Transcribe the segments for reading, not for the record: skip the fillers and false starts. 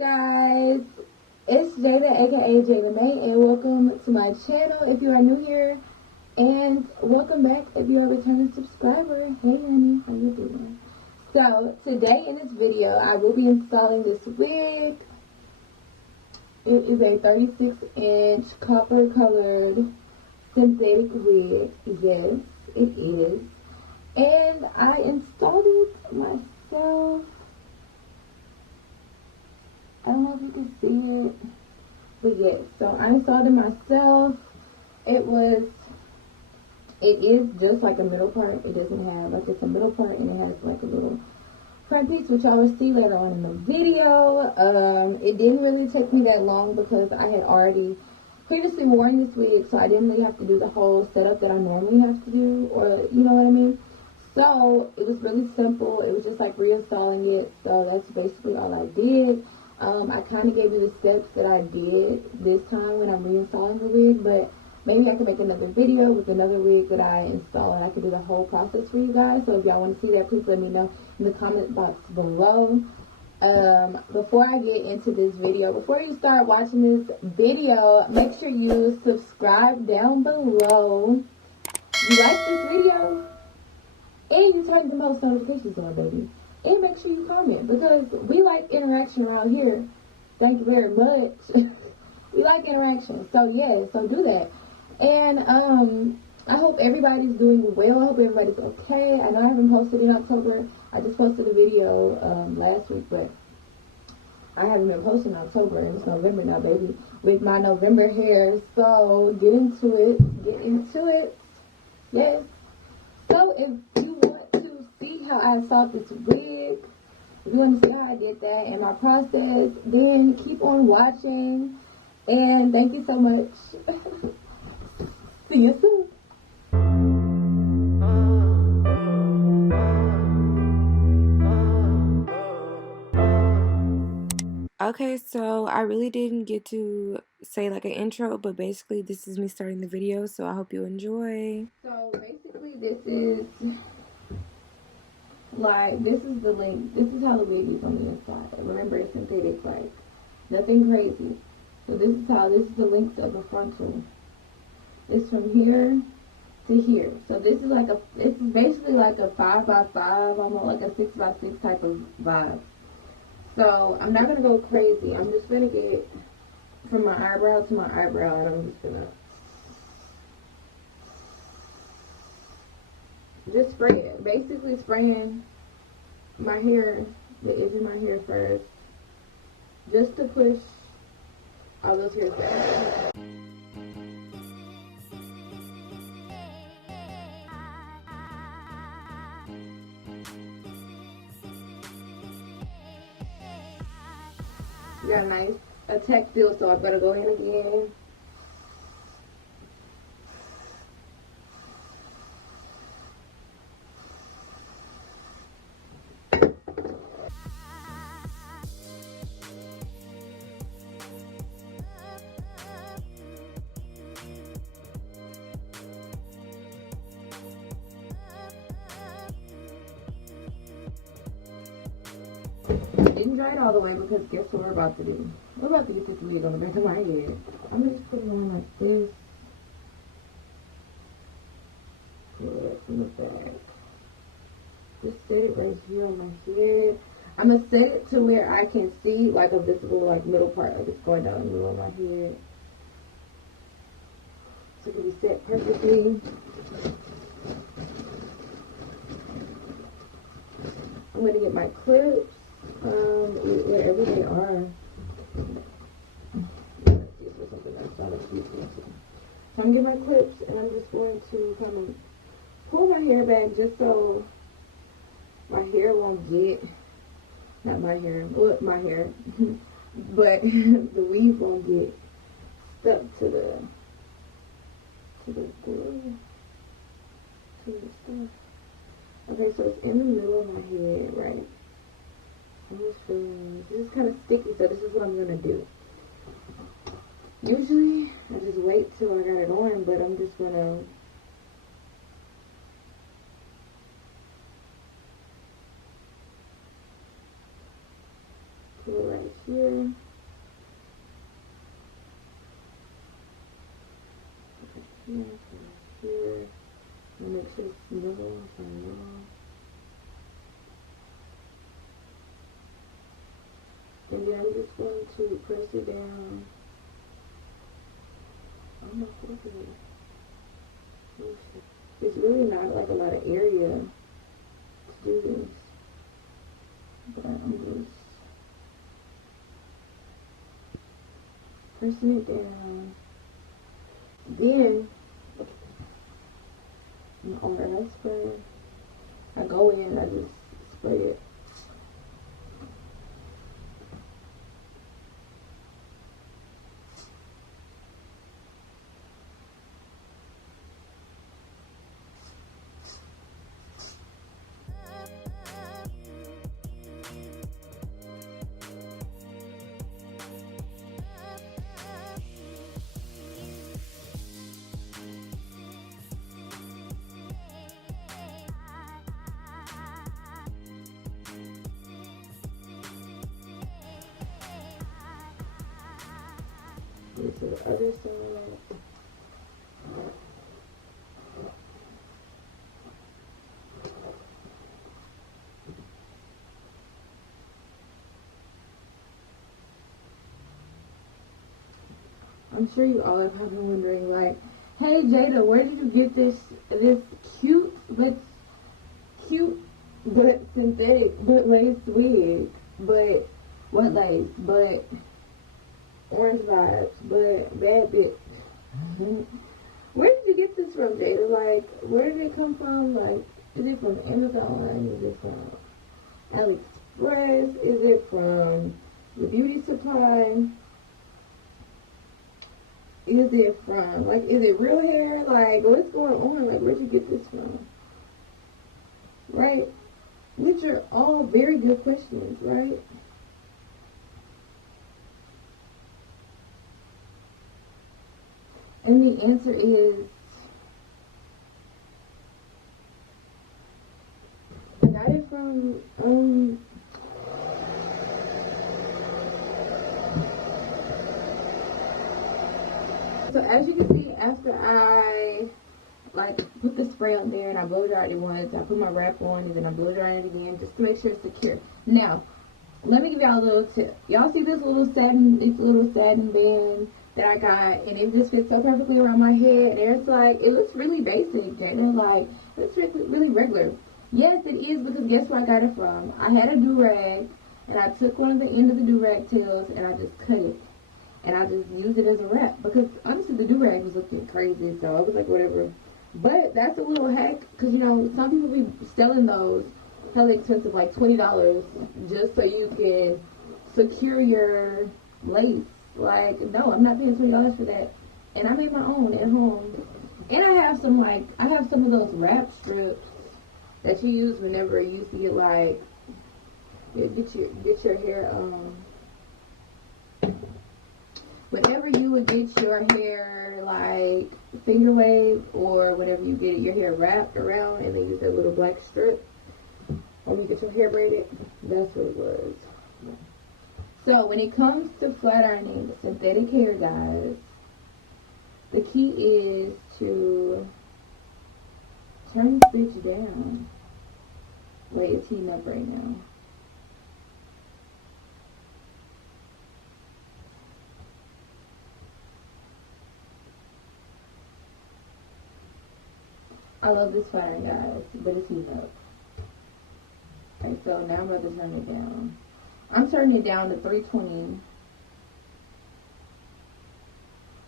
guys, it's Jada, aka Jada Mae, and welcome to my channel if you are new here, and welcome back if you are a returning subscriber. Hey honey, how you doing? So today in this video I will be installing this wig. It is a 36-inch copper colored synthetic wig. Yes, it is, and I installed it myself. I don't know if you can see it, but yes, so I installed it myself. It is just like a middle part. It doesn't have, like, it's a middle part and it has like a little front piece, which I will see later on in the video. It didn't really take me that long because I had already previously worn this wig, so I didn't really have to do the whole setup that I normally have to do, or you know what I mean. So it was really simple. It was just like reinstalling it. So that's basically all I did. I kind of gave you the steps that I did this time when I'm reinstalling the wig, but maybe I can make another video with another wig that I install and I can do the whole process for you guys. So if y'all want to see that, please let me know in the comment box below. Before I get into this video, before you start watching this video, make sure you subscribe down below. You like this video? And you turn the post notifications on, baby. And make sure you comment, because we like interaction around here. Thank you very much. We like interaction. So yeah, so do that. And I hope everybody's doing well. I hope everybody's okay. I know I haven't posted in October. I just posted a video last week, but I haven't been posting in October, and it's November now, baby, with my November hair. So get into it. Get into it. Yes. So if you want to see how I installed this wig, if you want to see how I did that and my process, then keep on watching. And thank you so much. See you soon. Okay, so I really didn't get to say like an intro, but basically this is me starting the video, so I hope you enjoy. So basically this is the link. This is how the wig is on the inside. Remember, it's synthetic, like nothing crazy. So this is the length of the frontal. It's from here to here. So this is basically like a 5x5, almost like a 6x6 type of vibe. So I'm not gonna go crazy. I'm just gonna get from my eyebrow to my eyebrow, and I'm just gonna just spray it. Basically spraying my hair, the edge of my hair first, just to push all those hairs back. Got a nice attack still, so I better go in again. Didn't dry it all the way because guess what we're about to do? We're about to get this wig on the back of my head. I'm gonna just put it on like this. Pull it from the back. Just set it right here on my head. I'm gonna set it to where I can see like a visible like middle part, like it's going down the middle of my head. So it can be set perfectly. I'm gonna get my clips. Wherever they are. So I'm gonna get my clips, and I'm just going to kind of pull my hair back just so my hair won't get, not my hair, but my hair, but the weave won't get stuck to the glue, to the stuff. Okay, so it's in the middle of my head, right? This is kind of sticky, so this is what I'm gonna do. Usually I just wait till I got it on, but I'm just gonna pull it right here. Here. Make sure it's middle. And then I'm just going to press it down on my forehead. It's really not like a lot of area to do this, but I'm just pressing it down. Then my overall spray, I go in, I just spray it. To the other side. I'm sure you all are probably wondering, like, hey Jada, where did you get this cute but synthetic but lace wig? But what lace? But orange vibes, but bad bitch. Where did you get this from, Jada? Like, where did it come from? Like, is it from Amazon? Is it from AliExpress? Is it from the beauty supply? Is it from, like, is it real hair? Like, what's going on? Like, where'd you get this from? Right? Which are all very good questions, right? And the answer is, I got it from, so as you can see, after I, like, put the spray on there and I blow dried it once, I put my wrap on and then I blow dry it again just to make sure it's secure. Now, let me give y'all a little tip. Y'all see this little satin band that I got, and it just fits so perfectly around my head, and it's like, it looks really basic, Jada, like, it's really regular. Yes, it is, because guess where I got it from? I had a do-rag, and I took one of the end of the do-rag tails, and I just cut it, and I just used it as a wrap, because honestly, the do-rag was looking crazy, so I was like, whatever. But that's a little hack, because, you know, some people be selling those hella expensive, like $20, just so you can secure your lace. Like, no, I'm not paying $20 for that. And I made my own at home. And I have some of those wrap strips that you use whenever you see it, like, get your hair, whenever you would get your hair, like, finger wave, or whenever you get your hair wrapped around and they use that little black strip, or you get your hair braided, that's what it was. So when it comes to flat ironing synthetic hair, guys, the key is to turn this bitch down. Wait, it's heating up right now. I love this flat iron, guys, but it's heating up. Okay, so now I'm about to turn it down. I'm turning it down to 320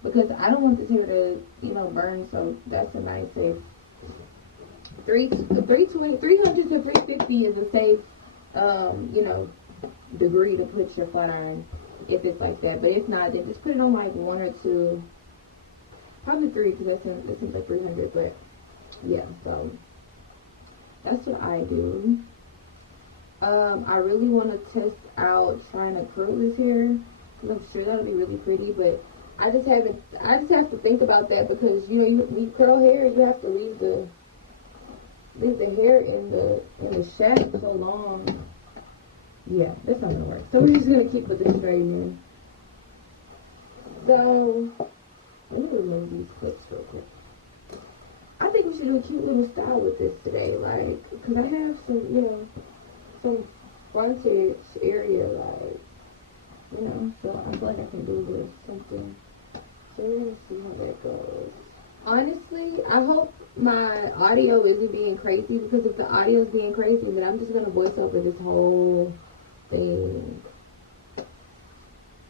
because I don't want this hair to, you know, burn. So that's a nice safe. 300 to 350 is a safe, you know, degree to put your flat iron if it's like that. But if not, then just put it on like 1 or 2, probably 3, because that seems like 300. But yeah, so that's what I do. I really want to test out trying to curl this hair, because I'm sure that'll be really pretty, but I just have to think about that, because, you know, when you curl hair, you have to leave the hair in the shaft so long Yeah, that's not gonna work. So we're just gonna keep with the straightening. So let me remove these clips real quick. I think we should do a cute little style with this today, like, cause I have some, you know, some frontage area, like, you know. So I feel like I can do with something. So we're gonna see how that goes. Honestly, I hope my audio isn't being crazy, because if the audio is being crazy, then I'm just gonna voice over this whole thing.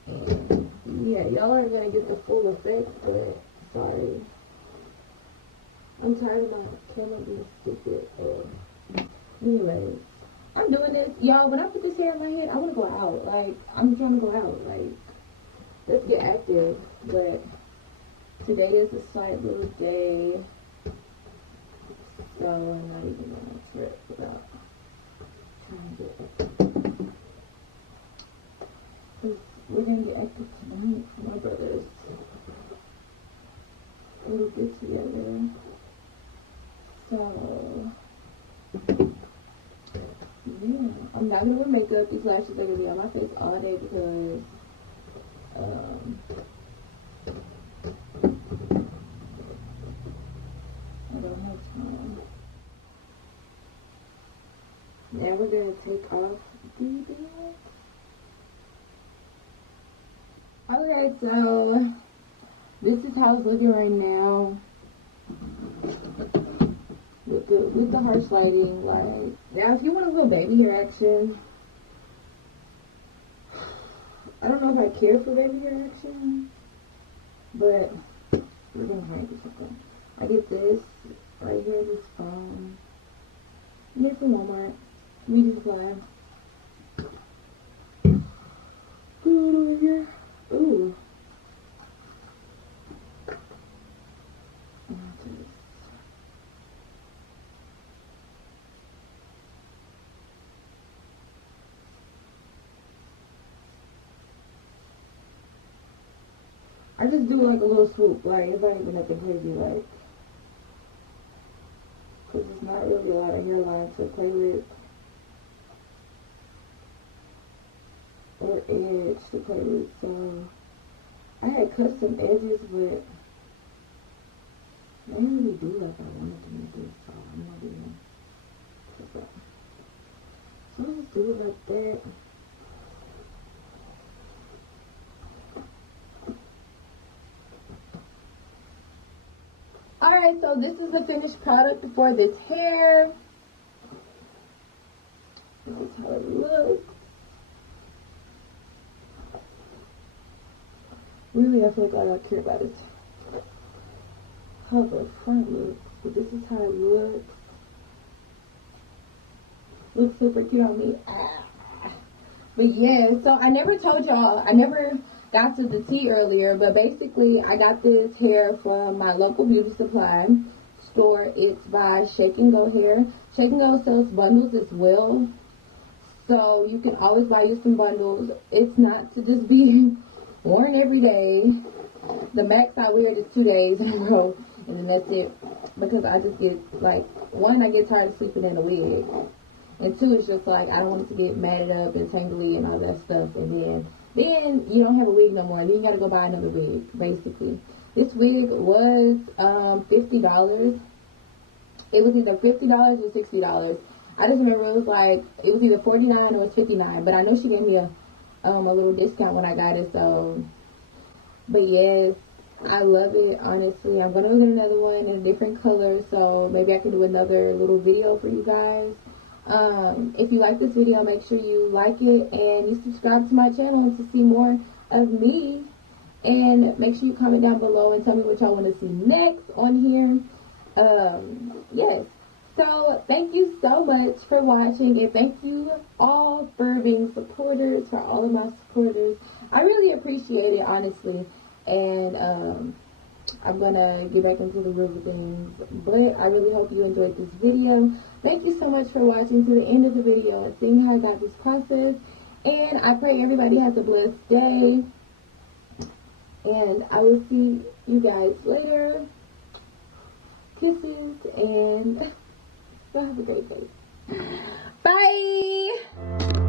And yeah, y'all aren't gonna get the full effect, but sorry. I'm tired of my camera being stupid. Anyways, I'm doing this. Y'all, when I put this hair in my head, I wanna go out. Like, I'm trying to go out. Like, let's get active. But today is a slight little day. So I'm not even gonna trip without trying to get active. We're gonna get active tonight for my brothers. We'll get together. So yeah, I'm not gonna wear makeup. These lashes are gonna be on my face all day because I don't have time. Now we're gonna take off the band. Alright, so this is how it's looking right now. With the harsh lighting, like, now if you want a little baby hair action, I don't know if I care for baby hair action, but we're gonna hide this something. I get this right here, this phone. I get it from Walmart. Beauty supply. Good over here. Ooh. I just do like a little swoop, like it's not even nothing crazy, like, cause it's not really a lot of hairline to play with or edge to play with. So I had cut some edges, but I didn't really do like I wanted to make it, so I'm not even just that. So I'll just do it like that. Alright, so this is the finished product for this hair. This is how it looks. Really, I feel like all I care about is how the front looks. But this is how it looks. Looks super cute on me. But yeah, so I never told y'all, I never got to the tea earlier, but basically I got this hair from my local beauty supply store. It's by Shake and Go Hair. Shake and Go sells bundles as well, so you can always buy you some bundles. It's not to just be worn every day. The max I wear is 2 days in a row, and then that's it, because I just get, like, one, I get tired of sleeping in a wig, and two, it's just like I don't want it to get matted up and tangly and all that stuff, and then you don't have a wig no more, and then you gotta go buy another wig, basically. This wig was $50. It was either $50 or $60. I just remember it was either $49 or it was $59, but I know she gave me a little discount when I got it, so. But yes, I love it, honestly. I'm gonna get another one in a different color, so maybe I can do another little video for you guys. If you like this video, make sure you like it and you subscribe to my channel to see more of me, and make sure you comment down below and tell me what y'all want to see next on here. Yes, so thank you so much for watching, and thank you all for being supporters, for all of my supporters. I really appreciate it, honestly, and I'm gonna get back into the groove of things, but I really hope you enjoyed this video. Thank you so much for watching to the end of the video and seeing how I got this process, and I pray everybody has a blessed day, and I will see you guys later. Kisses, and have a great day. Bye!